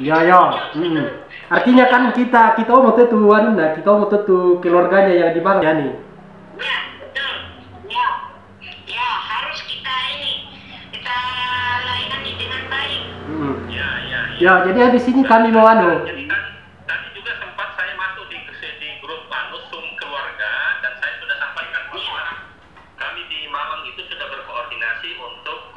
Iya ya. Artinya kan kita mau tuan, nah kita mau tuh keluarganya yang di Malang ya nih. Ya, betul. Ya, ya harus kita ini kita layani dengan baik. Ya, ya, jadi habis ini kami mau Jadi tadi juga sempat saya masuk di grup Zoom keluarga dan saya sudah sampaikan bahwa kami di Malang itu sudah berkoordinasi untuk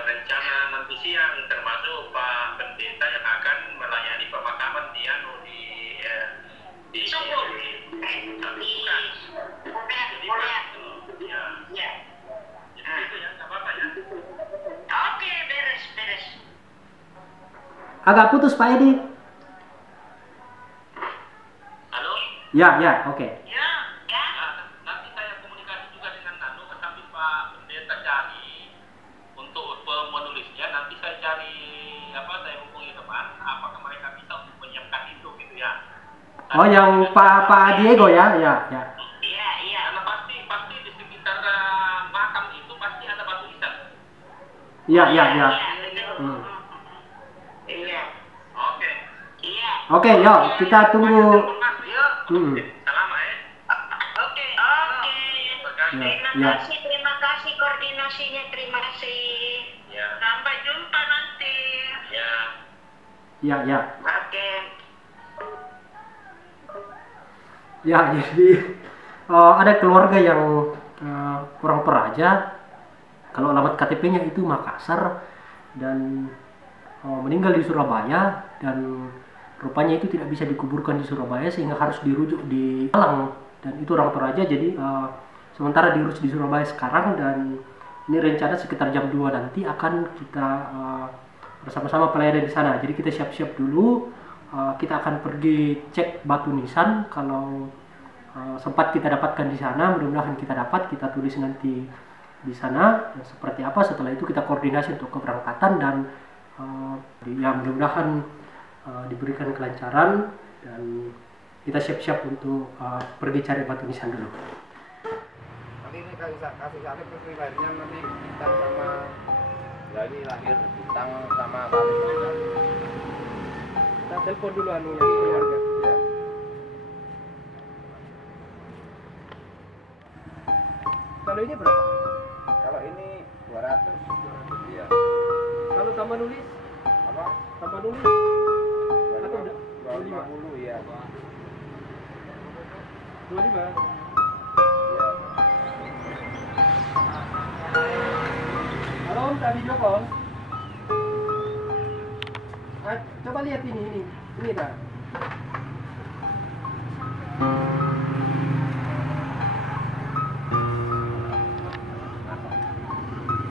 rencana nanti siang, termasuk Pak Pendeta yang akan melayani pemakaman di Sungguh. Ya. Jadi itu ya, nggak apa-apa ya. Oke, beres. Agak putus Pak Edi. Halo? Ya, oke. Ya. Nanti saya komunikasi juga dengan sambil Pak Pendeta cari untuk penulisnya. Nanti saya cari saya hubungi teman, apakah mereka bisa untuk menyiapkan itu gitu ya. Oh, yang Pak Diego ya. Iya. Karena pasti di sekitar makam itu pasti ada batu nisan. Iya. Iya. Oke. Iya. Oke, yuk kita tunggu. Salam ya. Oke. Ya. Terima kasih koordinasinya. Terima kasih. Ya. Sampai jumpa nanti. Ya. Oke. Ya, jadi ada keluarga yang kurang peraja. Kalau alamat KTP-nya itu Makassar dan meninggal di Surabaya, dan rupanya itu tidak bisa dikuburkan di Surabaya sehingga harus dirujuk di Malang, dan itu orang Toraja. Jadi sementara diurus di Surabaya sekarang, dan ini rencana sekitar jam 2 nanti akan kita bersama-sama pelayanan di sana. Jadi kita siap-siap dulu, kita akan pergi cek batu nisan. Kalau sempat kita dapatkan di sana, mudah-mudahan kita dapat, kita tulis nanti di sana seperti apa. Setelah itu kita koordinasi untuk keberangkatan, dan ya mudah-mudahan diberikan kelancaran, dan kita siap-siap untuk pergi cari batu nisan dulu. Nanti ini kasih sate pribadinya nanti bintang sama ini lahir bintang sama tali. Kita telepon dulu yang keluarga. Ya. Kalau ini berapa? Kalau ini 200. Iya. Kalau tambah nulis? Apa? Tambah nulis? 250 ya. 25. Iya. Halo, minta video call. Coba lihat ini dah.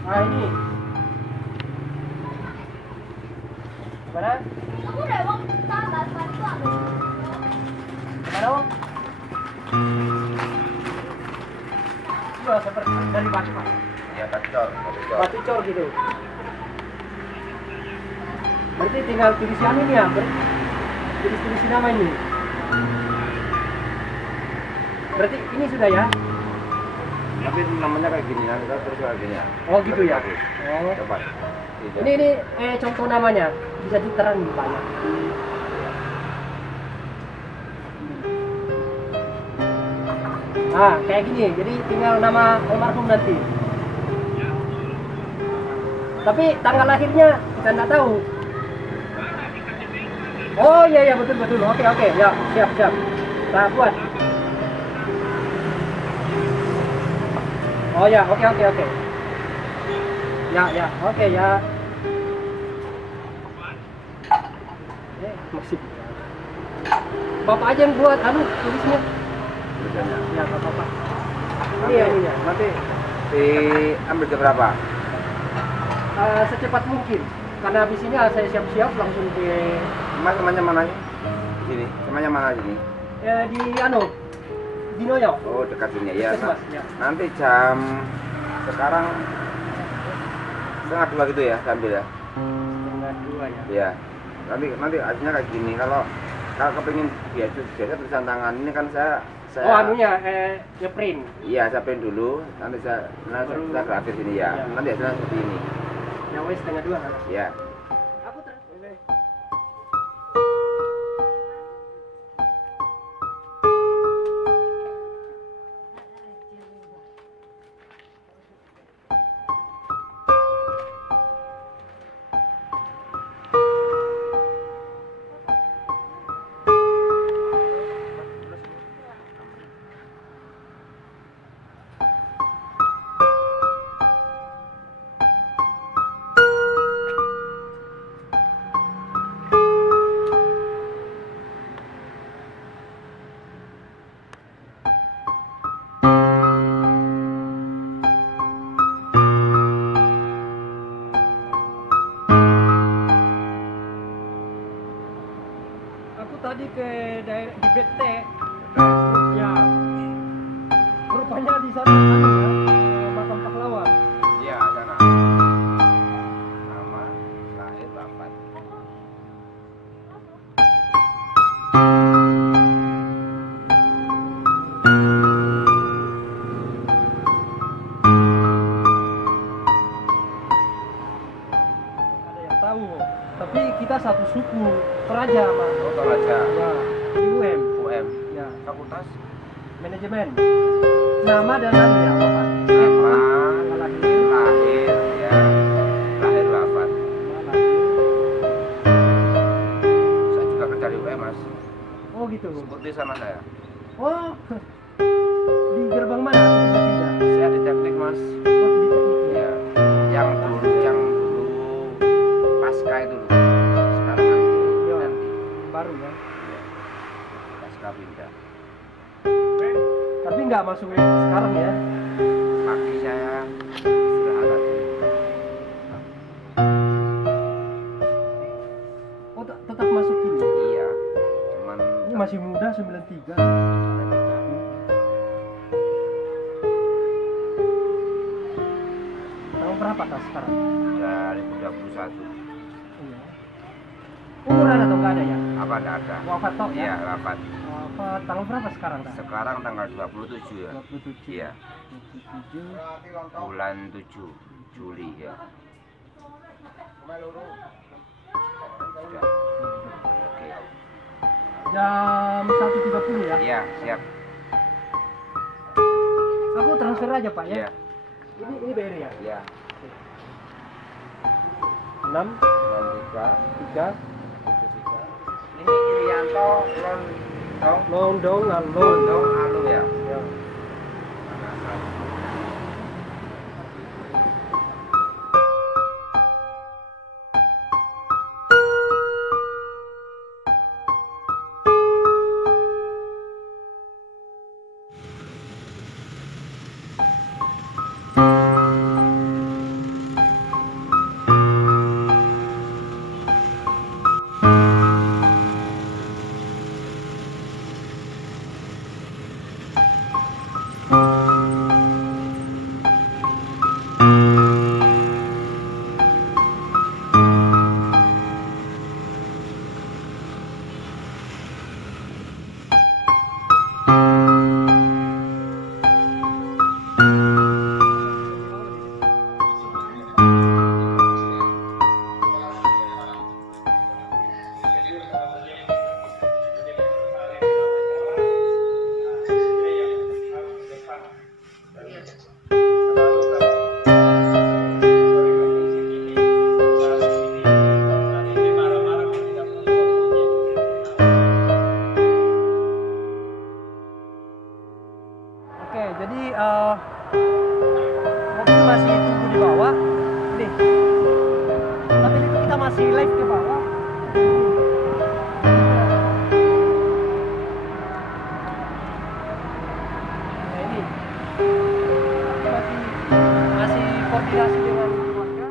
Ini. Mana? Aku udah mau tambah satu apa? Mana? Iya, seperti dari batu. Ya, batu cor gitu. Berarti tinggal tulis yang ini ya, tulis nama ini. Berarti ini sudah ya? Tapi namanya kayak gini, nanti kita terus kayak gini ya. Oh gitu ya? Bagus. Oh. Coba. Ini contoh namanya, bisa diterang Pak ya. Nah, kayak gini, jadi tinggal nama almarhum nanti. Tapi tanggal lahirnya kita nggak tahu. Oh iya betul. Oke ya, siap. Nah, buat. Oh ya, oke. Ya, oke ya. Masih. Bapak aja yang buat, tulisnya. Tulisannya. Ya, Bapak. Nanti, Ini ya. nanti diambil jam berapa? Secepat mungkin. Karena habis ini saya siap-siap langsung ke Mas temannya mana sih? Di sini. Temannya mana sini? di Noyo. Oh, dekat sini ya. Puskesmas, ya. Nanti jam sekarang 1:30 gitu ya, ambil ya. 1:30 ya. Iya. Nanti hasilnya kayak gini. Kalau kepingin biasa tulisan tangan ini kan saya ngeprint. Iya, saya print dulu. Nanti saya grafis ini ya. Iya. Nanti hasilnya seperti ini. Ya wes 1:30 kan. Ya. Aku tadi ke daerah di BT. Ya. Rupanya di sana ada ya, makam pahlawan. Iya, sana. Nama, lahir, wafat. Ada yang tahu. Tapi kita satu suku, Toraja, Mas. Oh, Toraja. Ya, di UM. UM. Ya, Fakultas. manajemen. Nama dan lalu ya, Bapak. Nama, Tanggal lahir. lahir, ya. Lahir, wafat. Saya juga kerja di UM, Mas. Oh gitu. Seperti sama saya. Oh, di gerbang mana? Tidak. Saya di teknik, Mas. Oh, di teknik ya. Ya, yang dulu pasca itu loh. Sekarang kan Iya. nanti Baru ya. pasca pindah. Tapi nggak masuk sekarang ya. Pagi saya istirahat dulu. Oh, tetap masuk dulu. Iya, cuman Ini masih muda 93. Tahun berapa tas sekarang? 2021. Iya. Umur ada atau nggak ada ya? Apa enggak ada? Wafat toh Iya, ya? rapat. Wafat tanggal berapa sekarang tas? Sekarang tanggal 27 ya. 27. Iya, 27. bulan 7 Juli ya. Sudah. Oke. Jam 1.30 ya? Iya, siap. Aku transfer aja Pak ya? Iya. Ini BR ya? Iya. 6, 63 3, 73. Ini Irianto Londong, Alon. Londong Alu ya. Ya. Oke, jadi mobil masih tunggu di bawah. Nih. Tapi ini kita masih live ke bawah. Nah ini. Masih koordinasi dengan keluarga.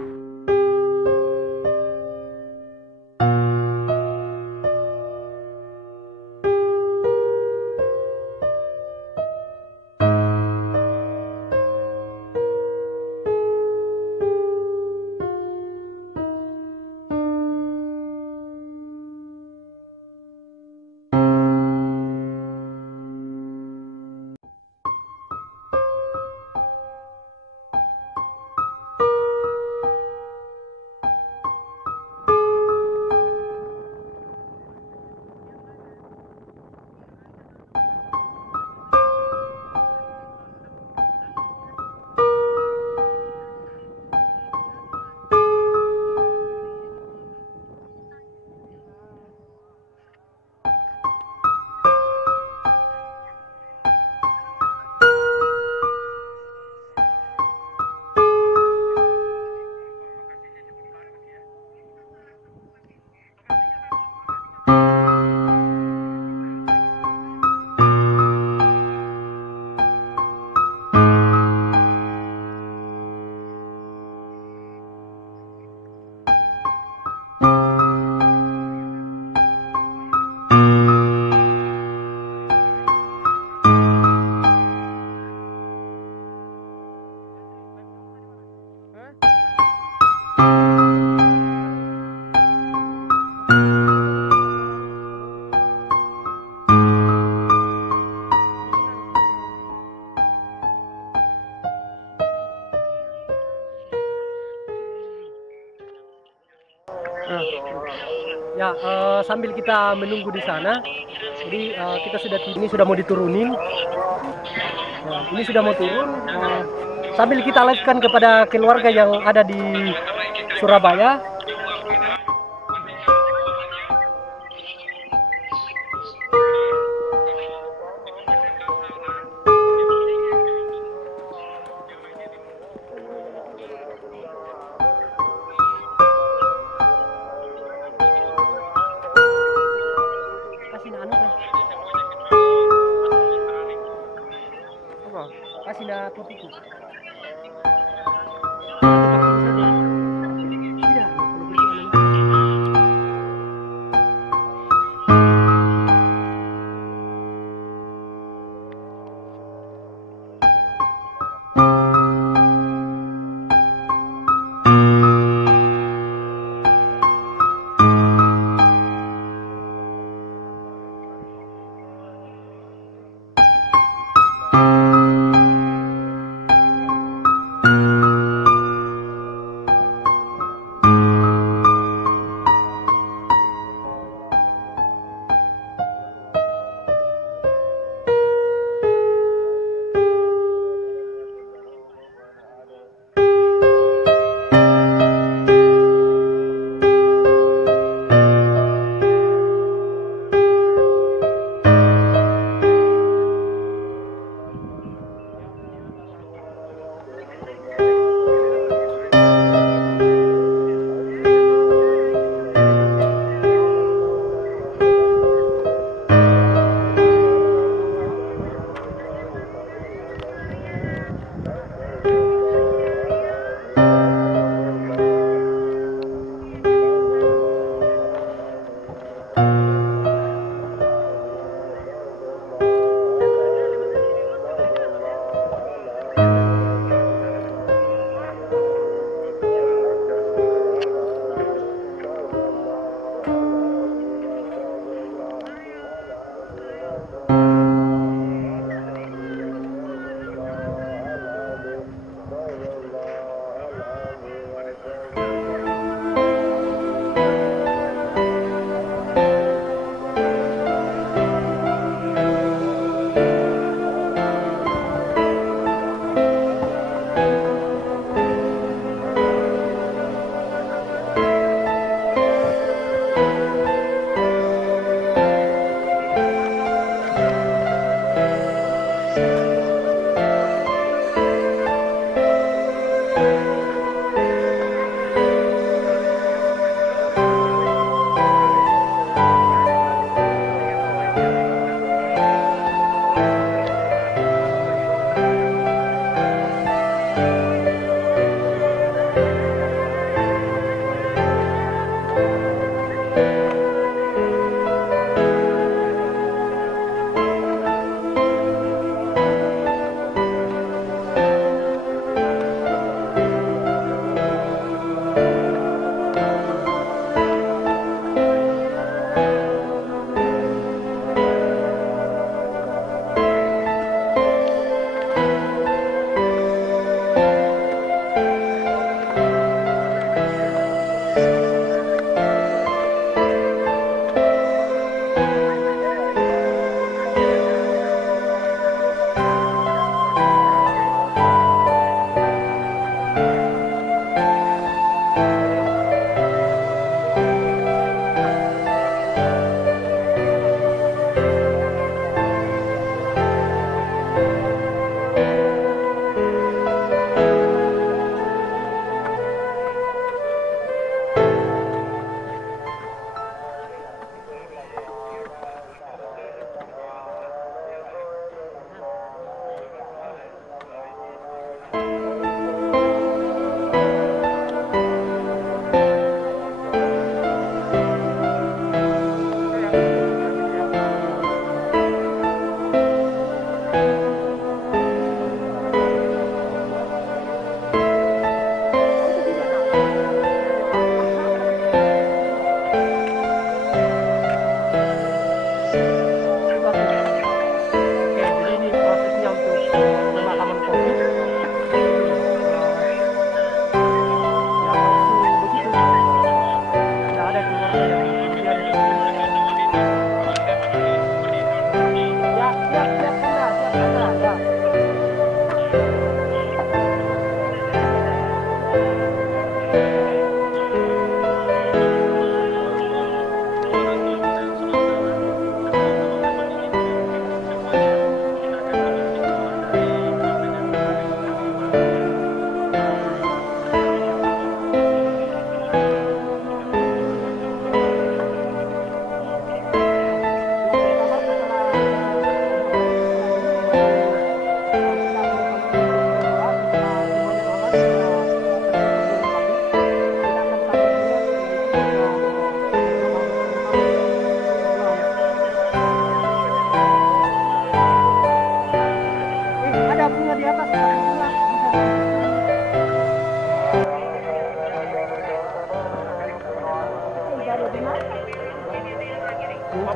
Nah, ya, sambil kita menunggu di sana, jadi kita sudah ini sudah mau diturunin. Nah, ini sudah mau turun. Sambil kita live-kan kepada keluarga yang ada di Surabaya. Kasih anu kan? Apa? Kasih na tutiku. Tidak, kalau gitu anu.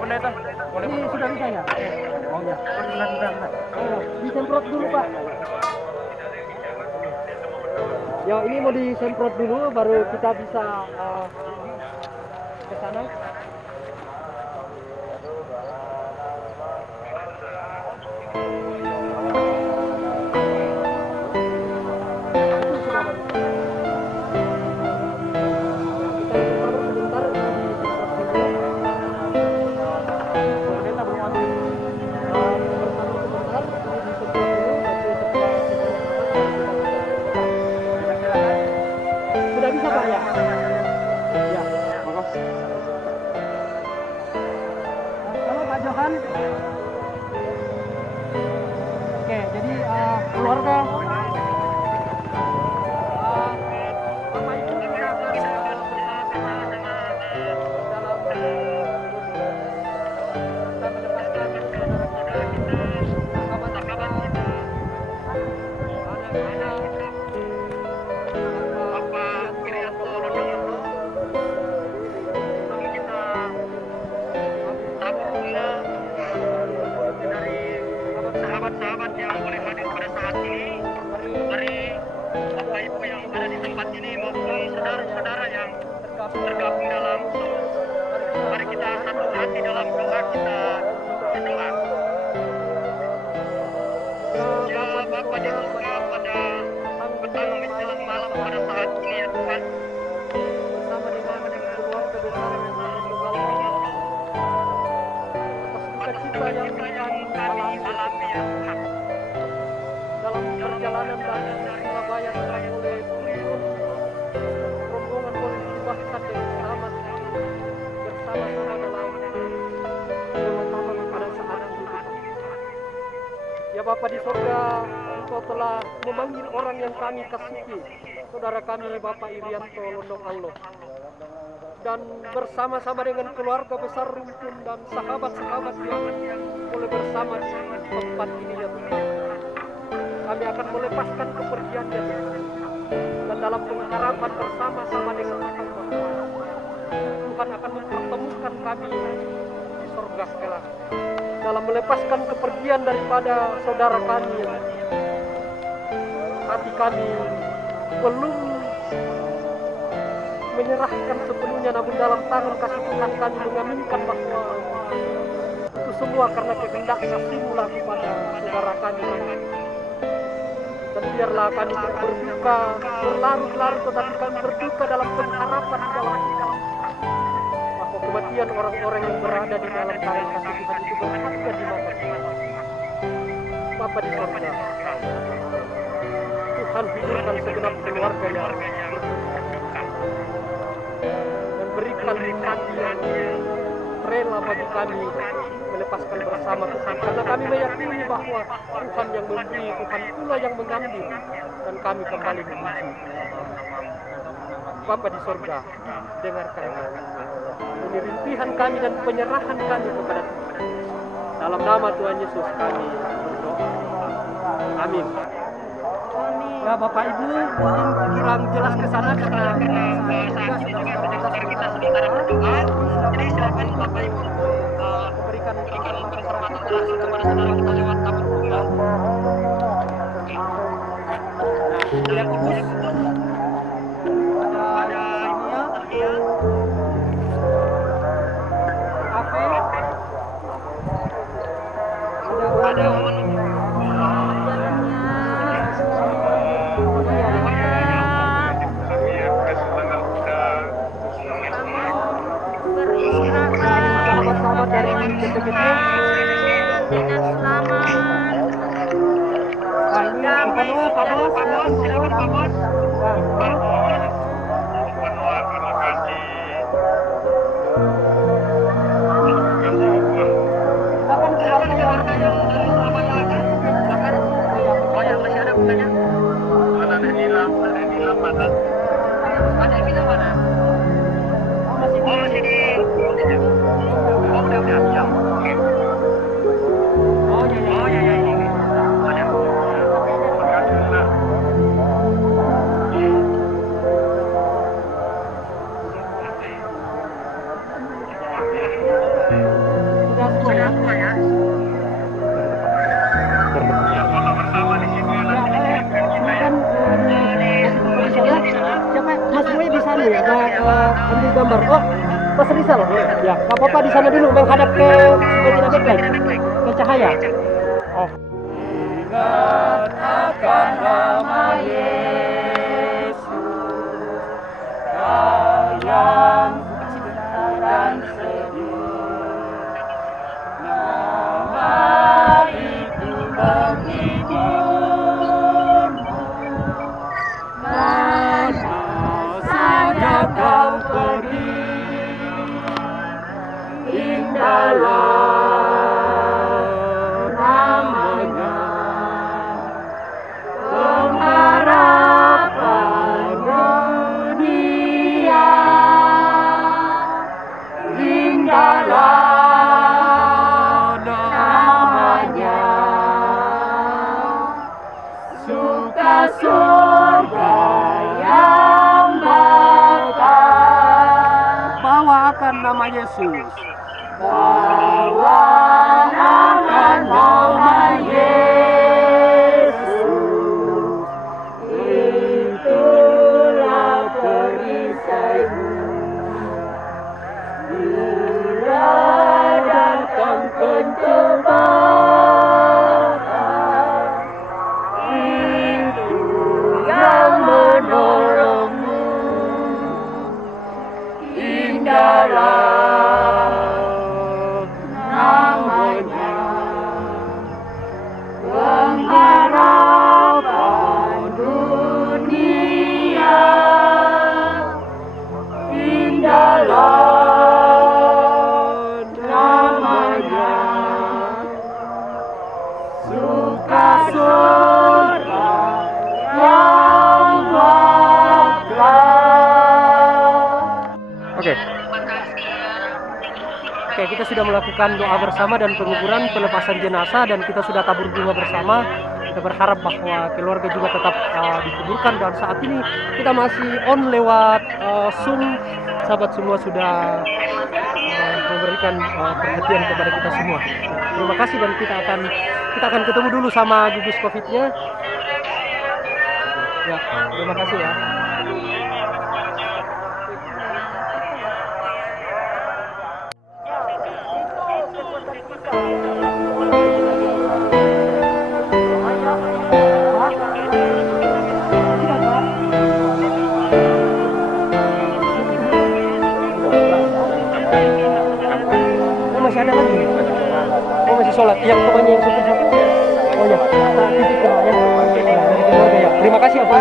Pendeta. Boleh Ini sudah bisa ya? Oh ya, sudah. Oh, disemprot dulu Pak. Ya ini mau disemprot dulu baru kita bisa ke sana. Sudah bisa Pak ya? Ya. Halo Pak Johan. Oke, jadi keluarga Bapak Ibu sahabat-sahabat yang boleh hadir pada saat ini, dari Bapak Ibu yang ada di tempat ini maupun saudara-saudara yang tergabung dalam Zoom. Mari kita satu hati dalam doa, kita berdoa. Ya Bapa di surga, pada petang menjelang malam pada saat ini ya Tuhan, bersama dengan keluarga besar yang atas duka cita yang kami alami ya Tuhan. dalam perjalanan dari Surabaya oleh rombongan polisi bahkan dengan selamat bersama-sama dalam pemakaman pada saat itu. Ya Bapa di surga, Engkau telah memanggil orang yang kami kasihi, saudara kami Bapak Irianto Londong Allah, dan bersama-sama dengan keluarga besar rumpun dan sahabat-sahabat yang boleh bersama di tempat ini ya Tuhan. Kami akan melepaskan kepergiannya dan dalam pengharapan bersama-sama dengan Tuhan akan mempertemukan kami di surga kelak. Dalam melepaskan kepergian daripada saudara kami, hati kami belum menyerahkan sepenuhnya, namun dalam tangan kasih Tuhan kami mengaminkan bahwa itu semua karena kehendak kasih-Mu kepada saudara kami. Dan biarlah kami berduka berlarut-larut, tetapi kami berduka dalam pengharapan di dalam bahwa kematian orang-orang yang berada di dalam tangan kasih Tuhan itu berharga di mata Tuhan. Bapa di surga, Tuhan hidupkan segenap keluarga yang dan berikan hati yang rela bagi kami melepaskan bersama Tuhan, karena kami meyakini bahwa Tuhan yang memberi, Tuhan pula yang mengambil, dan kami kembali memuji. Bapa di surga, dengarkan kami. Ini rintihan kami dan penyerahan kami kepada Tuhan. Dalam nama Tuhan Yesus kami berdoa. Amin. Ya Bapak Ibu, mungkin kurang jelas ke sana karena kita sebentar berdoa. Jadi silakan Bapak Ibu memberikan informasi kepada saudara kita lewat tabur bunga. Lihat kudus, ada Tania, kafe, ada sahabat-sahabat dari gede-gede dengan selamat. Nah, ini Pak Bos, silakan Pak Bos. Terima kasih. Silakan keluarga yang Oh ya, masih ada bukanya? Mana Nila mana? Ada Emina mana? Oh, masih di... Oh, udah siap. Oke. Oh ya. Ada. tua ya. Siapa Mas Boy di sana ya? Ambil gambar. Oh, Mas Rizal. Ya, nggak apa-apa di sana dulu menghadap ke supaya tidak backlight, ke cahaya. Oh. Ingat akan nama Yesus yang dan sedih. Nama itu menghiburmu. Mana saja kau pergi, indahlah namanya. Pengharapan dunia, indahlah namanya. Suka surga yang bakal. Bawakan nama Yesus. Bawakan nama Yesus. Itulah perisaimu. Bila datang pencobaan, itu yang menolongmu. Indahlah namanya. Pengharapan dunia, indahlah namanya. Suka surga yang bakal. Oke, kita sudah melakukan doa bersama dan penguburan pelepasan jenazah dan kita sudah tabur bunga bersama. Kita berharap bahwa keluarga juga tetap dikuburkan dan saat ini kita masih on lewat Zoom. Sahabat semua sudah memberikan perhatian kepada kita semua. Terima kasih dan kita akan ketemu dulu sama gugus COVID-nya. Ya, terima kasih ya. Masih ada lagi? Oh, masih sholat. Yang temannya yang supir-supir? Oh ya, titik ya. Dari keluarga ya. Terima kasih ya Pak.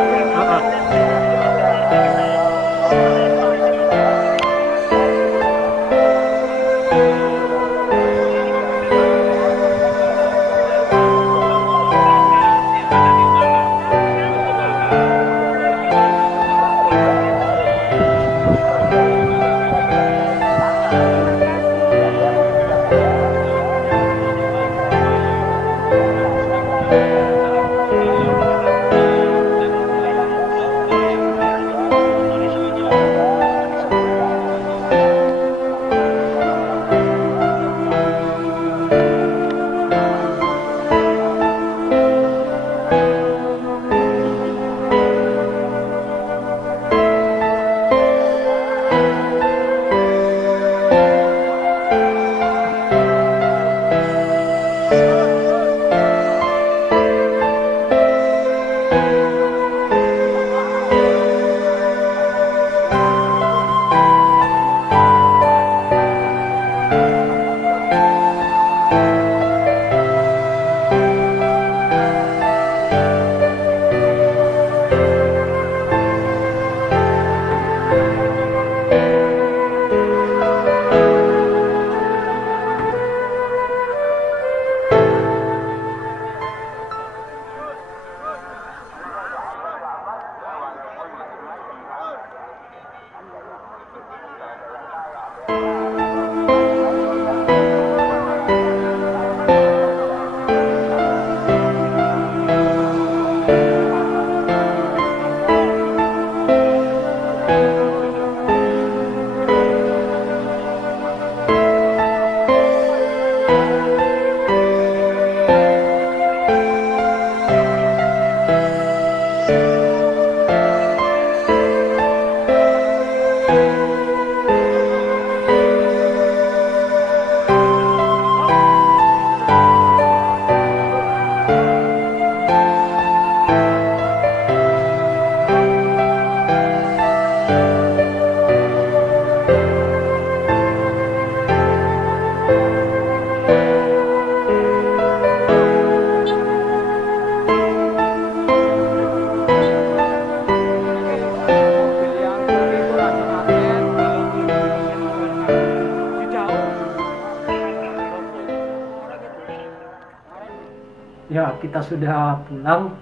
Ya, kita sudah pulang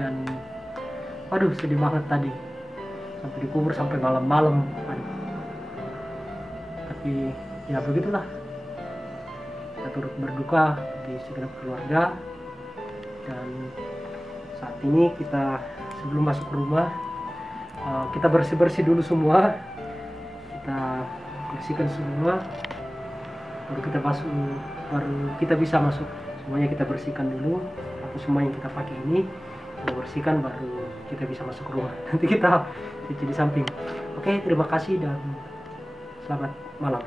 dan aduh sedih banget tadi. Sampai dikubur sampai malam-malam. Aduh. Tapi ya begitulah. Kita turut berduka di segenap keluarga. Dan saat ini kita sebelum masuk ke rumah, kita bersih-bersih dulu semua. Kita bersihkan semua. Baru kita bisa masuk. Semuanya kita bersihkan dulu. Aku semua yang kita pakai ini kita bersihkan, baru kita bisa masuk ke rumah. Nanti kita cuci di samping. Oke, terima kasih dan selamat malam.